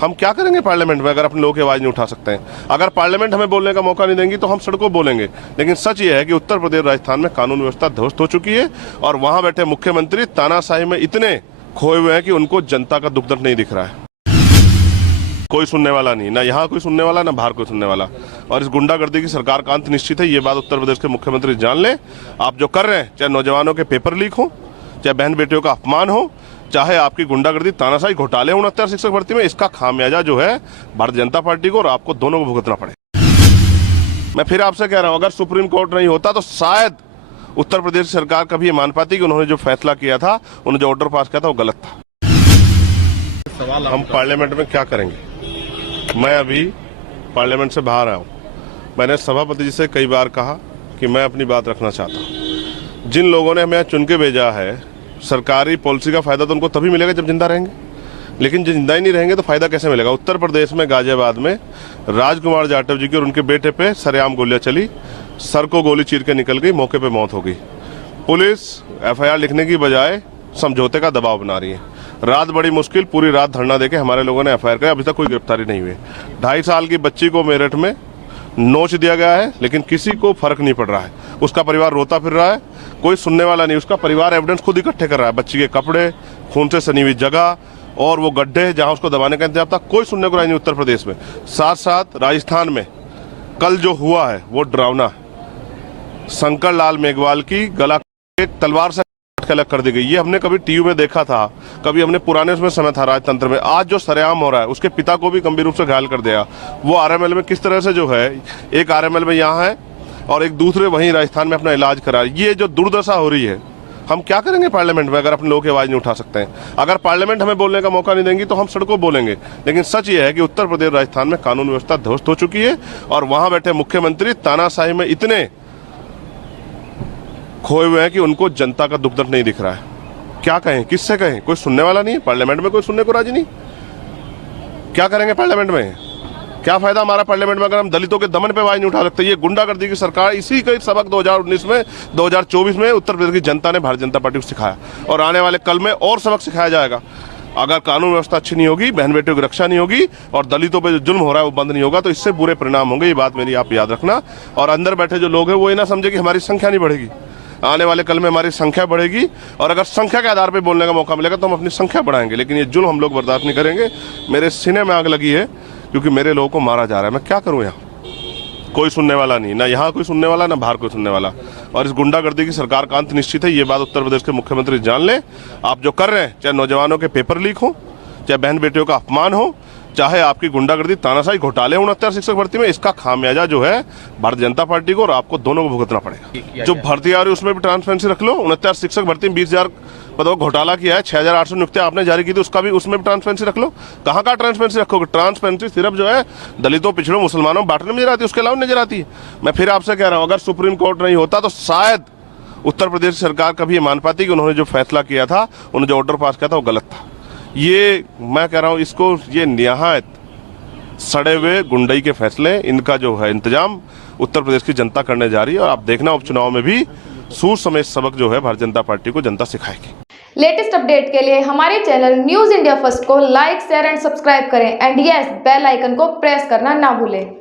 हम क्या करेंगे पार्लियामेंट में अगर अपने लोगों की आवाज़ नहीं उठा सकते हैं। अगर पार्लियामेंट हमें बोलने का मौका नहीं देंगी तो हम सड़कों बोलेंगे। लेकिन सच ये है कि उत्तर प्रदेश राजस्थान में कानून व्यवस्था ध्वस्त हो चुकी है और वहां बैठे मुख्यमंत्री तानाशाही में इतने खोए हुए हैं कि उनको जनता का दुख दर्द नहीं दिख रहा है। कोई सुनने वाला नहीं, ना यहाँ कोई सुनने वाला, ना बाहर कोई सुनने वाला। और इस गुंडागर्दी की सरकार का अंत निश्चित है, ये बात उत्तर प्रदेश के मुख्यमंत्री जान ले। आप जो कर रहे हैं, चाहे नौजवानों के पेपर लीक हो, चाहे बहन बेटियों का अपमान हो, चाहे आपकी गुंडागर्दी तानाशाही घोटाले 69 शिक्षक भर्ती में, इसका खामियाजा जो है भारतीय जनता पार्टी को और आपको दोनों को भुगतना पड़े। मैं फिर आपसे कह रहा हूं, अगर सुप्रीम कोर्ट नहीं होता तो शायद उत्तर प्रदेश सरकार कभी ये मान पाती कि उन्होंने जो फैसला किया था, उन्होंने जो ऑर्डर पास किया था, वो गलत था। हम पार्लियामेंट में क्या करेंगे? मैं अभी पार्लियामेंट से बाहर आया हूं। मैंने सभापति जी से कई बार कहा कि मैं अपनी बात रखना चाहता हूं। जिन लोगों ने हमें चुन के भेजा है, सरकारी पॉलिसी का फायदा तो उनको तभी मिलेगा जब जिंदा रहेंगे, लेकिन जब जिंदा ही नहीं रहेंगे तो फायदा कैसे मिलेगा? उत्तर प्रदेश में गाजियाबाद में राजकुमार जाटव जी की और उनके बेटे पे सरेआम गोलियां चली, सर को गोली चीर के निकल गई, मौके पे मौत हो गई। पुलिस एफआईआर लिखने की बजाय समझौते का दबाव बना रही है। रात बड़ी मुश्किल, पूरी रात धरना देके हमारे लोगों ने एफआईआर किया, अभी तक कोई गिरफ्तारी नहीं हुई। 2.5 साल की बच्ची को मेरठ में नोच दिया गया है, लेकिन किसी को फर्क नहीं पड़ रहा है। उसका परिवार रोता फिर रहा है, कोई सुनने वाला नहीं। उसका परिवार एविडेंस खुद इकट्ठे कर रहा है, बच्ची के कपड़े, खून से सनी हुई जगह और वो गड्ढे जहां उसको दबाने का इंतजाम था, कोई सुनने को नहीं उत्तर प्रदेश में। साथ साथ राजस्थान में कल जो हुआ है वो डरावना। शंकर लाल मेघवाल की गला एक तलवार से अलग कर दी गई। ये हमने कभी टीवी में देखा था, कभी हमने पुराने उसमें समय था राजतंत्र में। आज जो सरेआम हो रहा है, उसके पिता को भी गंभीर रूप से घायल कर दिया। वो आरएमएल में किस तरह से जो है, एक आरएमएल में यहाँ है और एक दूसरे वहीं राजस्थान में अपना इलाज करा। ये जो दुर्दशा हो रही है, हम क्या करेंगे पार्लियामेंट में अगर अपने लोगों की आवाज़ नहीं उठा सकते हैं। अगर पार्लियामेंट हमें बोलने का मौका नहीं देंगी तो हम सड़कों बोलेंगे। लेकिन सच ये है कि उत्तर प्रदेश राजस्थान में कानून व्यवस्था ध्वस्त हो चुकी है और वहां बैठे मुख्यमंत्री तानाशाही में इतने खोए हुए हैं कि उनको जनता का दुख दर्द नहीं दिख रहा है। क्या कहें, किससे कहें? कोई सुनने वाला नहीं है, पार्लियामेंट में कोई सुनने को राजी नहीं। क्या करेंगे पार्लियामेंट में? क्या फायदा हमारा पार्लियामेंट में अगर हम दलितों के दमन पे आवाज नहीं उठा सकते? ये गुंडागर्दी की सरकार, इसी का सबक 2019 में 2024 में उत्तर प्रदेश की जनता ने भारतीय जनता पार्टी को सिखाया और आने वाले कल में और सबक सिखाया जाएगा। अगर कानून व्यवस्था अच्छी नहीं होगी, बहन बेटियों की रक्षा नहीं होगी और दलितों पे जो जुल्म हो रहा है वो बंद नहीं होगा, तो इससे बुरे परिणाम होंगे। ये बात मेरी आप याद रखना। और अंदर बैठे जो लोग हैं वो ये ना समझे कि हमारी संख्या नहीं बढ़ेगी। आने वाले कल में हमारी संख्या बढ़ेगी और अगर संख्या के आधार पर बोलने का मौका मिलेगा तो हम अपनी संख्या बढ़ाएंगे, लेकिन ये जुल्म हम लोग बर्दाश्त नहीं करेंगे। मेरे सीने में आग लगी है क्योंकि मेरे लोगों को मारा जा रहा है। मैं क्या करूं? यहाँ कोई सुनने वाला नहीं, ना यहाँ कोई सुनने वाला, ना बाहर कोई सुनने वाला। और इस गुंडागर्दी की सरकार का अंत निश्चित है, ये बात उत्तर प्रदेश के मुख्यमंत्री जान ले। आप जो कर रहे हैं, चाहे नौजवानों के पेपर लीक हो, चाहे बहन बेटियों का अपमान हो, चाहे आपकी गुंडागर्दी तानाशाही घोटाले 69 शिक्षक भर्ती में, इसका खामियाजा जो है भारतीय जनता पार्टी को और आपको दोनों को भुगतना पड़ेगा। जो भर्ती आ रही है उसमें भी ट्रांसपेरेंसी रख लो। 69 शिक्षक भर्ती में 20,000 पदों घोटाला किया है, 6,800 नियुक्तियां आपने जारी की थी, उसका भी उसमें भी ट्रांसपेरेंसी रख लो। कहाँ का ट्रांसपेरेंसी रखोगे? ट्रांसपेरेंसी सिर्फ जो है दलितों, पिछड़ों, मुसलमानों बांटने में नजर आती है, उसके अलावा नजर आती है। मैं फिर आपसे कह रहा हूं, अगर सुप्रीम कोर्ट नहीं होता तो शायद उत्तर प्रदेश सरकार कभी ये मान पाती कि उन्होंने जो फैसला किया था, उन्होंने जो ऑर्डर पास किया था, वो गलत था। ये मैं कह रहा हूं, इसको ये निहायत सड़े हुए गुंडई के फैसले, इनका जो है इंतजाम उत्तर प्रदेश की जनता करने जा रही है और आप देखना उपचुनाव में भी सूर समेत सबक जो है भारतीय जनता पार्टी को जनता सिखाएगी। लेटेस्ट अपडेट के लिए हमारे चैनल न्यूज इंडिया फर्स्ट को लाइक, शेयर एंड सब्सक्राइब करें एंड यस, बेल आइकन को प्रेस करना ना भूलें।